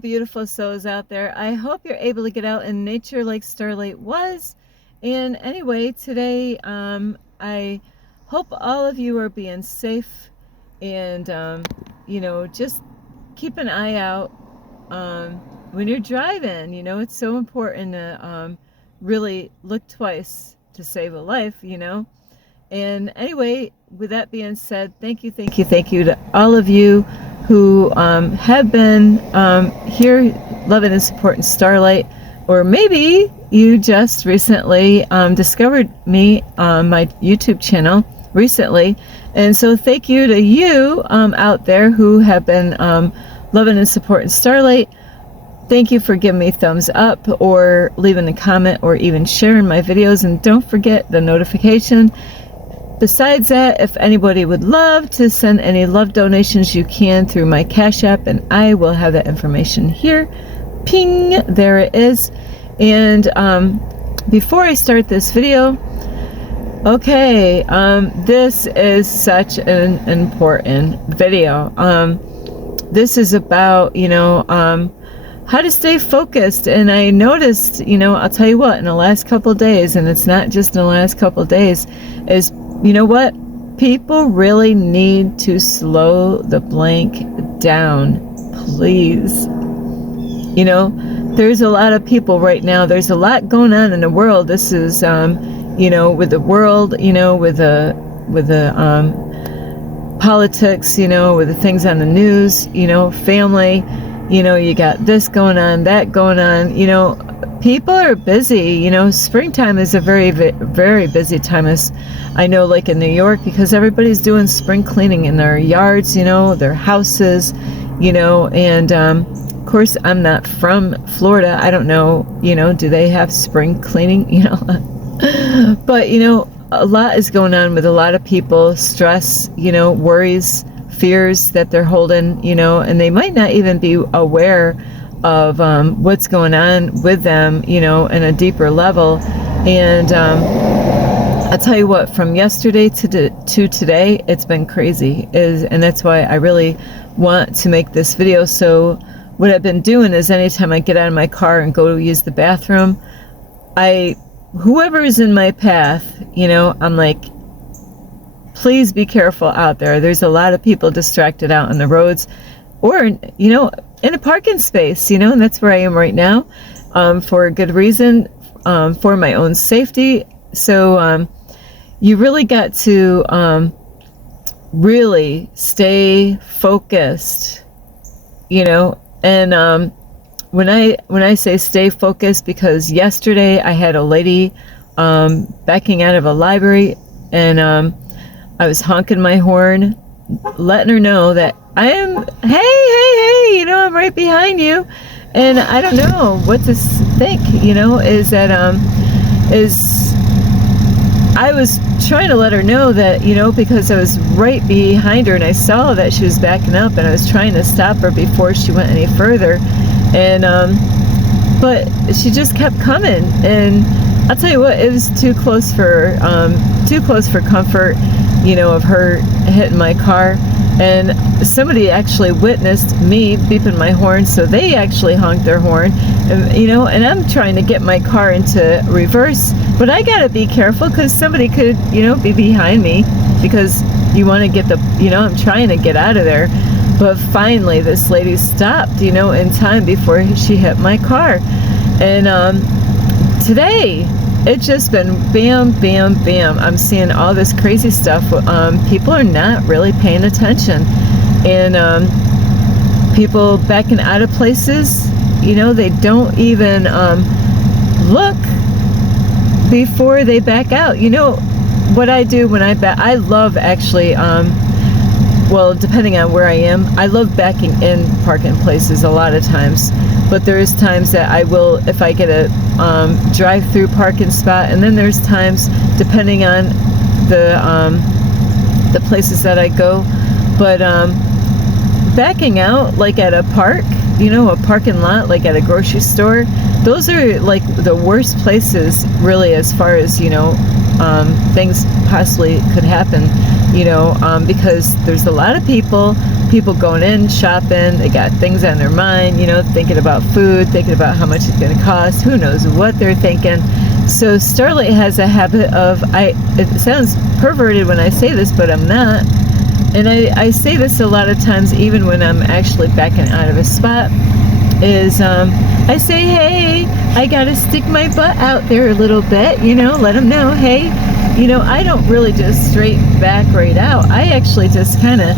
beautiful souls out there. I hope you're able to get out in nature like Starlight was. And anyway, today I hope all of you are being safe and just keep an eye out when you're driving. It's so important to really look twice to save a life. And anyway, with that being said, thank you to all of you who have been here loving and supporting Starlight, or maybe you just recently discovered me on my YouTube channel recently. And so thank you to you out there who have been loving and supporting Starlight. Thank you for giving me thumbs up or leaving a comment or even sharing my videos. And don't forget the notification. Besides that, if anybody would love to send any love donations, you can through my Cash App, and I will have that information here. Ping! There it is. And before I start this video, okay, this is such an important video. This is about, how to stay focused. And I noticed, I'll tell you what, in the last couple of days, and it's not just in the last couple of days, is you know what? People really need to slow the blank down, please. There's a lot of people right now. There's a lot going on in the world. This is, with the world, with the politics, with the things on the news, family, you got this going on, that going on, people are busy. Springtime is a very, very busy time. As I know, like in New York, because everybody's doing spring cleaning in their yards, their houses, and of course, I'm not from Florida. I don't know, do they have spring cleaning, but, a lot is going on with a lot of people, stress, worries, fears that they're holding, and they might not even be aware of what's going on with them, in a deeper level. And I'll tell you what, from yesterday to today, it's been crazy. And that's why I really want to make this video. So what I've been doing is anytime I get out of my car and go to use the bathroom, whoever is in my path, I'm like, please be careful out there. There's a lot of people distracted out on the roads, or, in a parking space, and that's where I am right now, for a good reason, for my own safety. So you really got to really stay focused, and when I say stay focused, because yesterday I had a lady backing out of a library, and I was honking my horn, letting her know that I am, hey, I'm right behind you. And I don't know what to think, is that, I was trying to let her know that, because I was right behind her and I saw that she was backing up, and I was trying to stop her before she went any further. And, but she just kept coming, and I'll tell you what, it was too close for comfort, of her hitting my car. And somebody actually witnessed me beeping my horn, so they actually honked their horn, and I'm trying to get my car into reverse, but I gotta be careful because somebody could, be behind me, because you want to get I'm trying to get out of there. But finally, this lady stopped, in time before she hit my car. And today, it's just been bam, bam, bam. I'm seeing all this crazy stuff. People are not really paying attention. And people backing out of places, they don't even look before they back out. What I do when I back, I love actually, well, depending on where I am, I love backing in parking places a lot of times. But there is times that I will, if I get a drive-through parking spot, and then there's times, depending on the places that I go. But backing out, like at a park, a parking lot, like at a grocery store, those are like the worst places, really, as far as, things possibly could happen. because there's a lot of people going in, shopping, they got things on their mind, thinking about food, thinking about how much it's going to cost, who knows what they're thinking. So Starlight has a habit of, it sounds perverted when I say this, but I'm not. And I say this a lot of times, even when I'm actually backing out of a spot, is I say, hey, I gotta stick my butt out there a little bit, let them know, hey, I don't really just straight back right out. I actually just kind of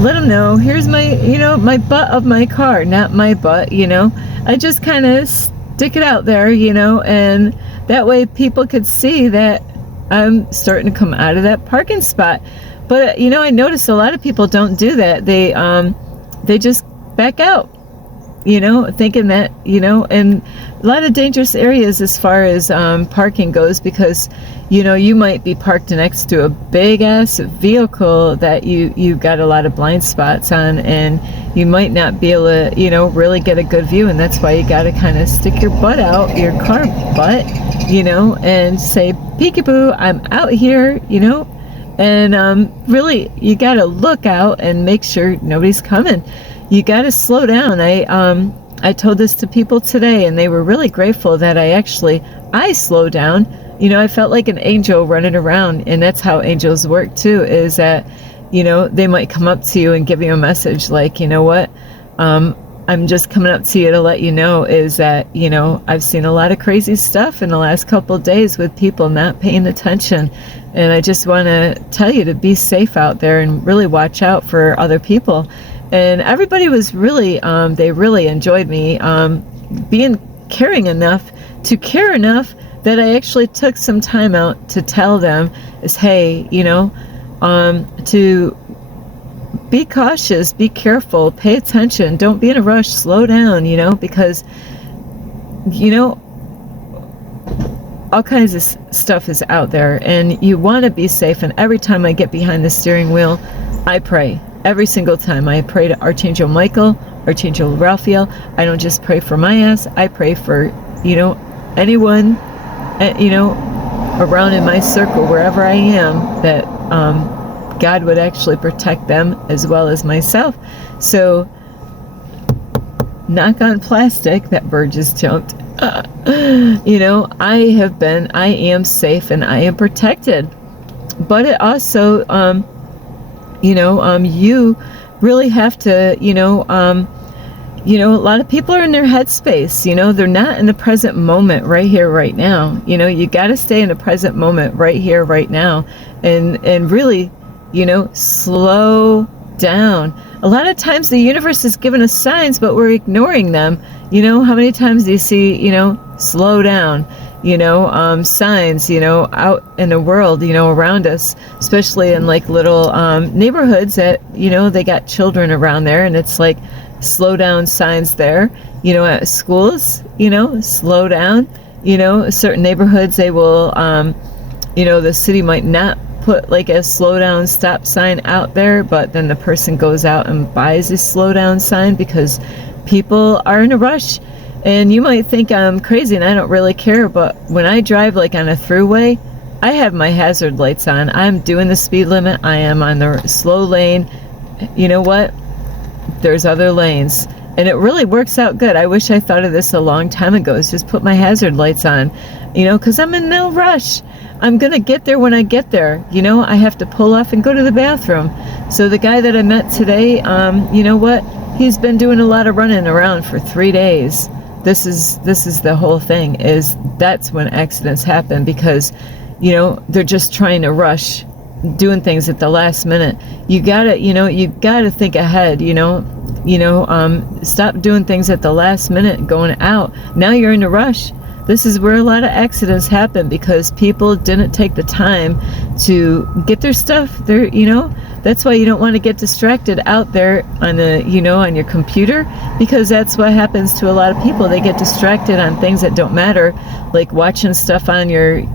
let them know, here's my, my butt of my car, not my butt, I just kind of stick it out there, and that way people could see that I'm starting to come out of that parking spot. But, I notice a lot of people don't do that. They just back out, thinking that, and a lot of dangerous areas as far as parking goes, because, you might be parked next to a big ass vehicle that you got a lot of blind spots on, and you might not be able to, really get a good view. And that's why you got to kind of stick your butt out, your car butt, and say, peekaboo, I'm out here, and really you got to look out and make sure nobody's coming. You got to slow down. I told this to people today, and they were really grateful that I slowed down. I felt like an angel running around, and that's how angels work too, is that, they might come up to you and give you a message like, what, I'm just coming up to you to let you know is that, I've seen a lot of crazy stuff in the last couple of days with people not paying attention. And I just want to tell you to be safe out there and really watch out for other people. And everybody was really, they really enjoyed me being caring enough to care enough that I actually took some time out to tell them is, hey, to be cautious, be careful, pay attention, don't be in a rush, slow down, because, all kinds of stuff is out there, and you want to be safe. And every time I get behind the steering wheel, I pray. Every single time I pray to Archangel Michael, Archangel Raphael. I don't just pray for my ass, I pray for, anyone, around in my circle, wherever I am, that God would actually protect them as well as myself. So, knock on plastic, that bird just jumped. I am safe and I am protected. But it also, you really have to, a lot of people are in their headspace, they're not in the present moment right here, right now. You got to stay in the present moment right here, right now, and really, slow down. A lot of times the universe is giving us signs, but we're ignoring them. How many times do you see, slow down, signs, out in the world, around us, especially in like little neighborhoods that, they got children around there, and it's like slow down signs there, at schools, slow down, certain neighborhoods, they will, the city might not put like a slow down stop sign out there, but then the person goes out and buys a slow down sign because people are in a rush. And you might think I'm crazy and I don't really care, but when I drive like on a throughway, I have my hazard lights on. I'm doing the speed limit. I am on the slow lane. You know what? There's other lanes. And it really works out good. I wish I thought of this a long time ago, is just put my hazard lights on, because I'm in no rush. I'm going to get there when I get there. I have to pull off and go to the bathroom. So the guy that I met today, you know what? He's been doing a lot of running around for 3 days. This is the whole thing, is that's when accidents happen, because, they're just trying to rush, doing things at the last minute. You gotta think ahead, stop doing things at the last minute, going out. Now you're in a rush. This is where a lot of accidents happen, because people didn't take the time to get their stuff there. That's why you don't want to get distracted out there on on your computer, because that's what happens to a lot of people. They get distracted on things that don't matter, like watching stuff on your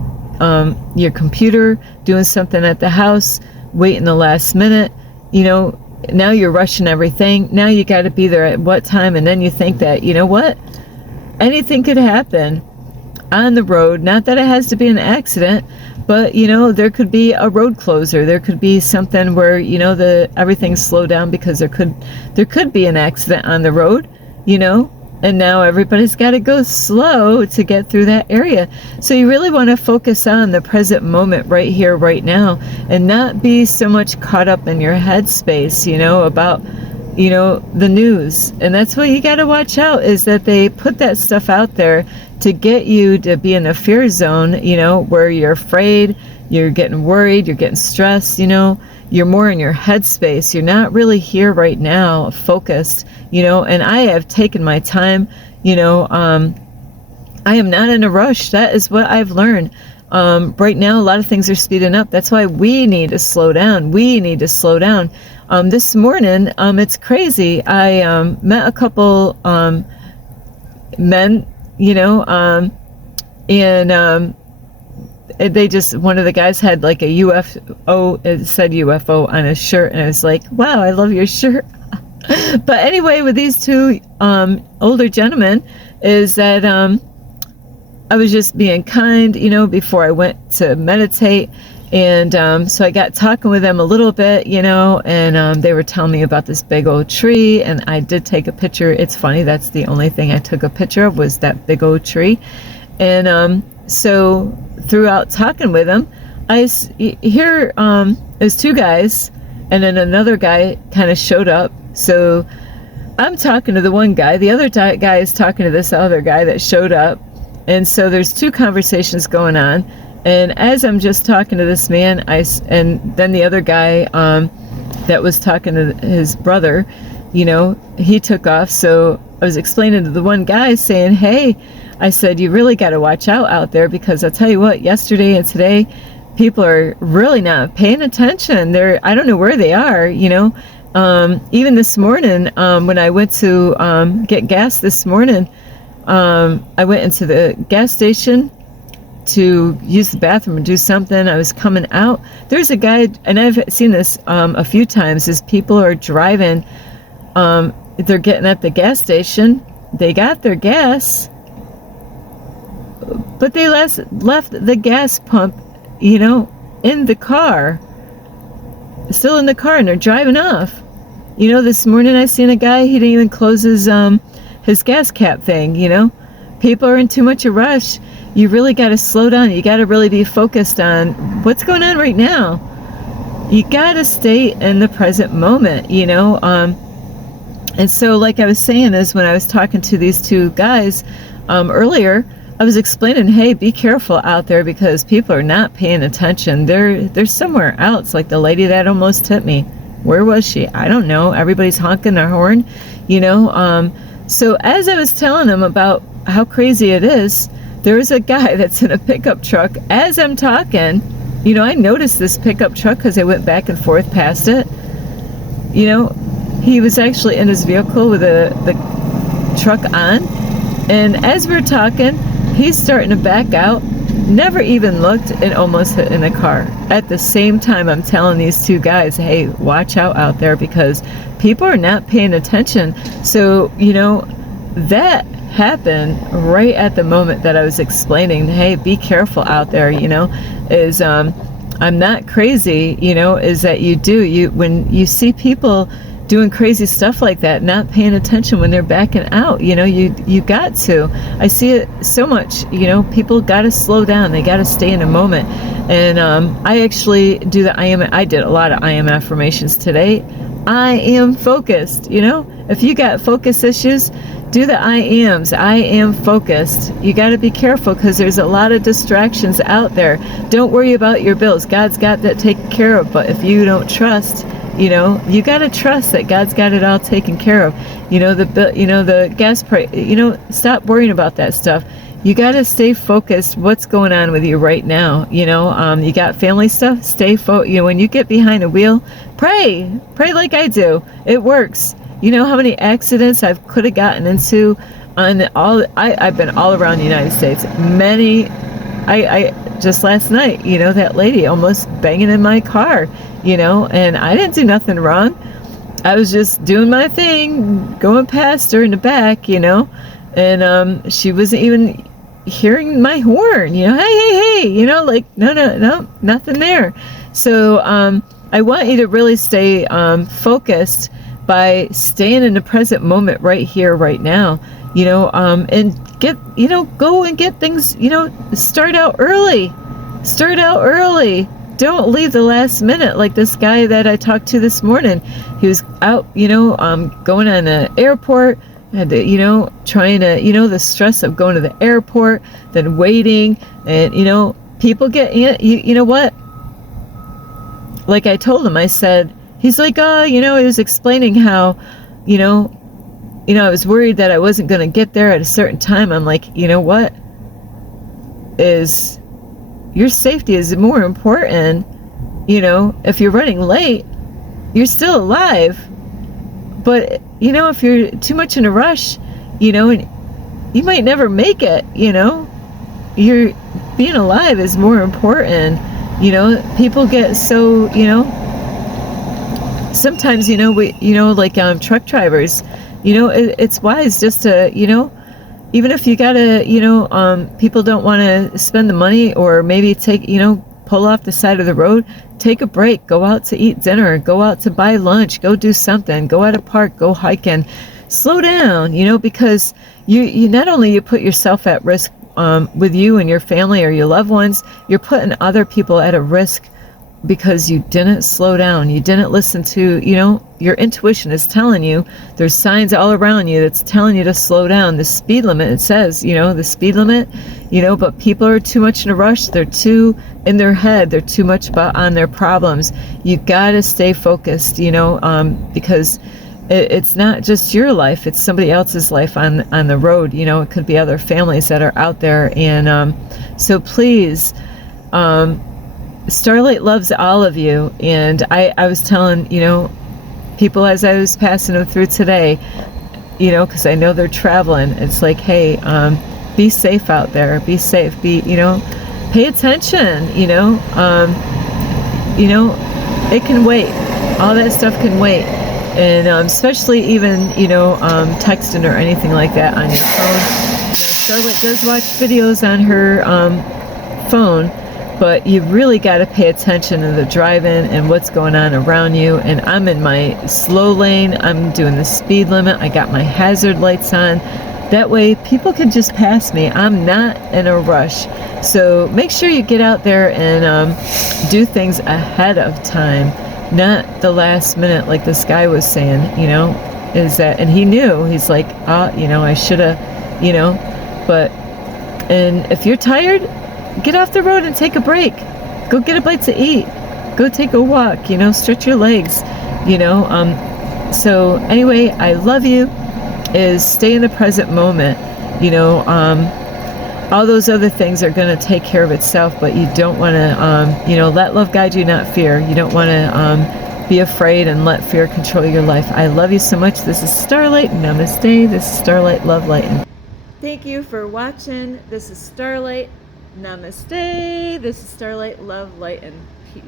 computer, doing something at the house, waiting the last minute. Now you're rushing everything. Now you got to be there at what time, and then you think that, what? Anything could happen on the road. Not that it has to be an accident, But, you know, there could be a road closer. There could be something where, you know, everything's slowed down because there could be an accident on the road, you know, and now everybody's got to go slow to get through that area. So you really want to focus on the present moment right here, right now, and not be so much caught up in your headspace, you know, about, you know, the news. And that's what you got to watch out, is that they put that stuff out there to get you to be in a fear zone, you know, where you're afraid, you're getting worried, you're getting stressed, you know, you're more in your headspace. You're not really here right now, focused, you know. And I have taken my time, you know. I am not in a rush. That is what I've learned. Right now, a lot of things are speeding up. That's why we need to slow down. We need to slow down. This morning, it's crazy. I met a couple men, you know, and they just, one of the guys had like a UFO, it said UFO on his shirt, and I was like, wow, I love your shirt. But anyway, with these two older gentlemen, is that I was just being kind, you know, before I went to meditate. And so I got talking with them a little bit, you know, and they were telling me about this big old tree, and I did take a picture. It's funny, that's the only thing I took a picture of, was that big old tree. And so throughout talking with them, I hear there's two guys, and then another guy kind of showed up. So I'm talking to the one guy, the other guy is talking to this other guy that showed up, and so there's two conversations going on. And as I'm just talking to this man, and then the other guy that was talking to his brother, you know, he took off. So I was explaining to the one guy, saying, hey, I said, you really got to watch out there, because I'll tell you what, yesterday and today, people are really not paying attention. I don't know where they are, you know. Even this morning, when I went to get gas this morning, I went into the gas station to use the bathroom and do something. I was coming out. There's a guy, and I've seen this a few times, is people are driving, they're getting at the gas station, they got their gas, but they left the gas pump, you know, in the car, still in the car, and they're driving off. You know, this morning I seen a guy, he didn't even close his gas cap thing, you know. People are in too much a rush. You really got to slow down. You got to really be focused on what's going on right now. You got to stay in the present moment, you know. And so, like I was saying, is when I was talking to these two guys earlier, I was explaining, hey, be careful out there, because people are not paying attention. They're somewhere else. Like the lady that almost hit me. Where was she? I don't know. Everybody's honking their horn, you know. So as I was telling them about how crazy it is, there was a guy that's in a pickup truck. As I'm talking, you know, I noticed this pickup truck because I went back and forth past it. You know, he was actually in his vehicle with the truck on. And as we're talking, he's starting to back out. Never even looked, and almost hit in a car. At the same time, I'm telling these two guys, hey, watch out there, because people are not paying attention. So, you know, that happened right at the moment that I was explaining, hey, be careful out there, you know, is I'm not crazy, you know, is that when you see people doing crazy stuff like that, not paying attention when they're backing out, you know, you got to. I see it so much, you know, people got to slow down. They got to stay in a moment. And I actually I did a lot of I am affirmations today. I am focused, you know. If you got focus issues, do the I ams. I am focused. You got to be careful, because there's a lot of distractions out there. Don't worry about your bills. God's got that taken care of. But if you don't trust, you know, you got to trust that God's got it all taken care of. You know, the gas price, you know, stop worrying about that stuff. You got to stay focused. What's going on with you right now? You know, you got family stuff, stay focused. You know, when you get behind a wheel, pray like I do. It works. You know how many accidents I could have gotten into I've been all around the United States. Many, I just last night, you know, that lady almost banging in my car, you know, and I didn't do nothing wrong. I was just doing my thing, going past her in the back, you know, and she wasn't even hearing my horn, you know, hey, you know, like, no, nothing there. So I want you to really stay focused by staying in the present moment right here, right now, you know, and get, you know, go and get things, you know, start out early. Don't leave the last minute, like this guy that I talked to this morning. He was out, you know, going on an airport, had to, you know, trying to, you know, the stress of going to the airport, then waiting, and, you know, people get, you know what? Like I told him, I said, he's like, oh, you know, he was explaining how, you know, I was worried that I wasn't going to get there at a certain time. I'm like, you know what? Is your safety is more important. You know, if you're running late, you're still alive. But, you know, if you're too much in a rush, you know, and you might never make it, you know. You're being alive is more important. You know, people get so, you know, sometimes, you know, we, you know, like truck drivers, you know, it's wise just to, you know, even if you gotta, you know, people don't want to spend the money, or maybe take, you know, pull off the side of the road, take a break, go out to eat dinner, go out to buy lunch, go do something, go at a park, go hiking, slow down, you know, because you not only you put yourself at risk with you and your family or your loved ones, you're putting other people at a risk because you didn't slow down. You didn't listen to, you know, your intuition is telling you, there's signs all around you that's telling you to slow down. The speed limit, it says, you know, the speed limit, you know, but people are too much in a rush. They're too in their head. They're too much on their problems. You got to stay focused, you know, because it's not just your life, it's somebody else's life on the road. You know, it could be other families that are out there. And so please, Starlight loves all of you. And I was telling, you know, people as I was passing them through today, you know, because I know they're traveling, it's like, hey, be safe out there, be safe, be, you know, pay attention, you know, it can wait, all that stuff can wait. And especially even, you know, texting or anything like that on your phone. You know, Starlight does watch videos on her phone, but you really got to pay attention to the driving and what's going on around you. And I'm in my slow lane, I'm doing the speed limit, I got my hazard lights on. That way people can just pass me. I'm not in a rush. So make sure you get out there and do things ahead of time, not the last minute, like this guy was saying, you know, is that, and he knew, he's like, you know, I should have, you know, but, and if you're tired, get off the road and take a break. Go get a bite to eat. Go take a walk, you know, stretch your legs, you know. So anyway, I love you, is stay in the present moment, you know. All those other things are going to take care of itself, but you don't want to, you know, let love guide you, not fear. You don't want to be afraid and let fear control your life. I love you so much. This is Starlight. Namaste. This is Starlight. Love, light, and thank you for watching. This is Starlight. Namaste. This is Starlight. Love, light, and peace.